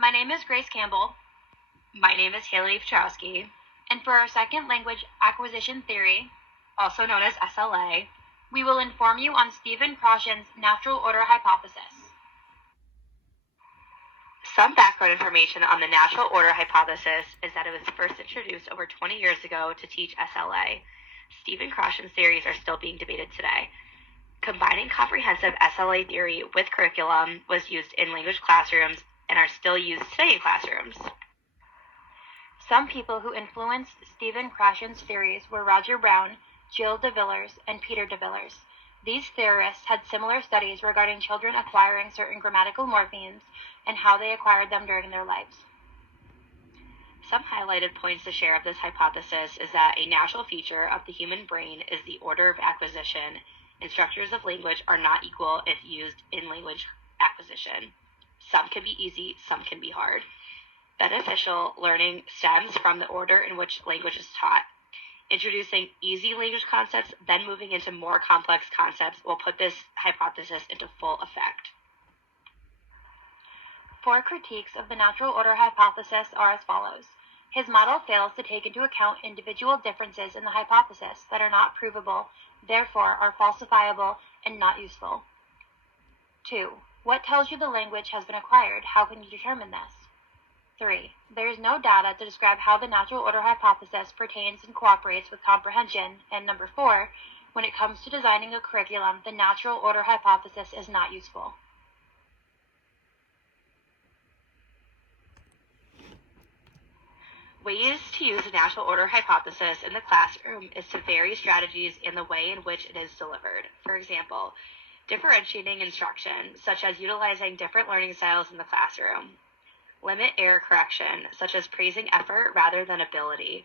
My name is Grace Campbell. My name is Haley Petrowski. And for our second language acquisition theory, also known as SLA, we will inform you on Stephen Krashen's natural order hypothesis. Some background information on the natural order hypothesis is that it was first introduced over 20 years ago to teach SLA. Stephen Krashen's theories are still being debated today. Combining comprehensive SLA theory with curriculum was used in language classrooms and are still used today in classrooms. Some people who influenced Stephen Krashen's theories were Roger Brown, Jill de Villers, and Peter de Villers. These theorists had similar studies regarding children acquiring certain grammatical morphemes and how they acquired them during their lives. Some highlighted points to share of this hypothesis is that a natural feature of the human brain is the order of acquisition, and structures of language are not equal if used in language acquisition. Some can be easy, some can be hard. Beneficial learning stems from the order in which language is taught. Introducing easy language concepts, then moving into more complex concepts will put this hypothesis into full effect. 4 critiques of the natural order hypothesis are as follows. His model fails to take into account individual differences in the hypothesis that are not provable, therefore are falsifiable and not useful. 2. What tells you the language has been acquired? How can you determine this? 3. There is no data to describe how the natural order hypothesis pertains and cooperates with comprehension. And number 4, when it comes to designing a curriculum, the natural order hypothesis is not useful. Ways to use the natural order hypothesis in the classroom is to vary strategies in the way in which it is delivered. For example, differentiating instruction, such as utilizing different learning styles in the classroom. Limit error correction, such as praising effort rather than ability.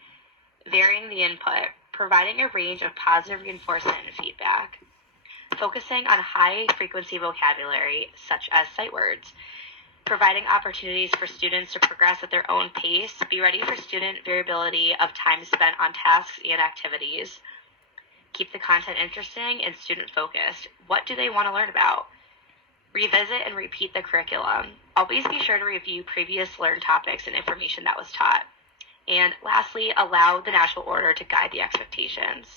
Varying the input, providing a range of positive reinforcement and feedback. Focusing on high-frequency vocabulary, such as sight words. Providing opportunities for students to progress at their own pace. Be ready for student variability of time spent on tasks and activities. Keep the content interesting and student-focused. What do they want to learn about? Revisit and repeat the curriculum. Always be sure to review previous learned topics and information that was taught. And lastly, allow the natural order to guide the expectations.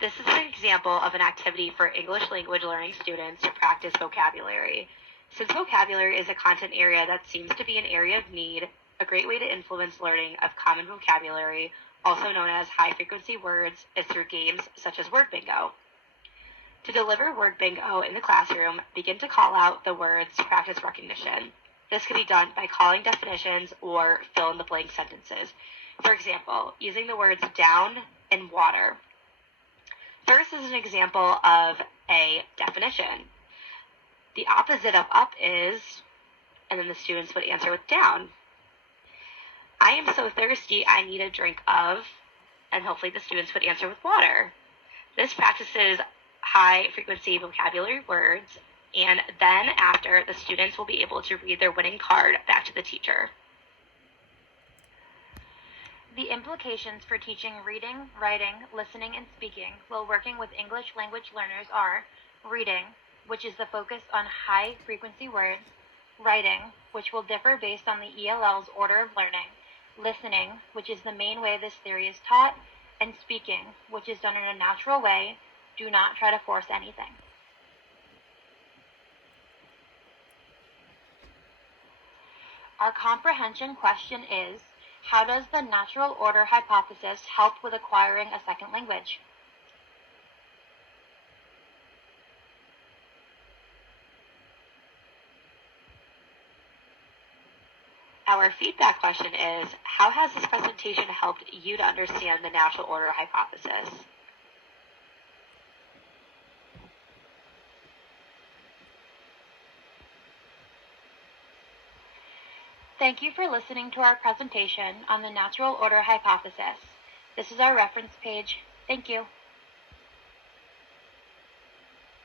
This is an example of an activity for English language learning students to practice vocabulary. Since vocabulary is a content area that seems to be an area of need, a great way to influence learning of common vocabulary, also known as high-frequency words, is through games such as word bingo. To deliver word bingo in the classroom, begin to call out the words to practice recognition. This can be done by calling definitions or fill-in-the-blank sentences. For example, using the words down and water. First is an example of a definition. The opposite of up is, and then the students would answer with down. I am so thirsty, I need a drink of, and hopefully the students would answer with water. This practices high-frequency vocabulary words, and then after, the students will be able to read their winning card back to the teacher. The implications for teaching reading, writing, listening, and speaking while working with English language learners are reading, which is the focus on high-frequency words, writing, which will differ based on the ELL's order of learning, listening, which is the main way this theory is taught, and speaking, which is done in a natural way. Do not try to force anything. Our comprehension question is, how does the natural order hypothesis help with acquiring a second language? Our feedback question is, how has this presentation helped you to understand the natural order hypothesis? Thank you for listening to our presentation on the natural order hypothesis. This is our reference page. Thank you.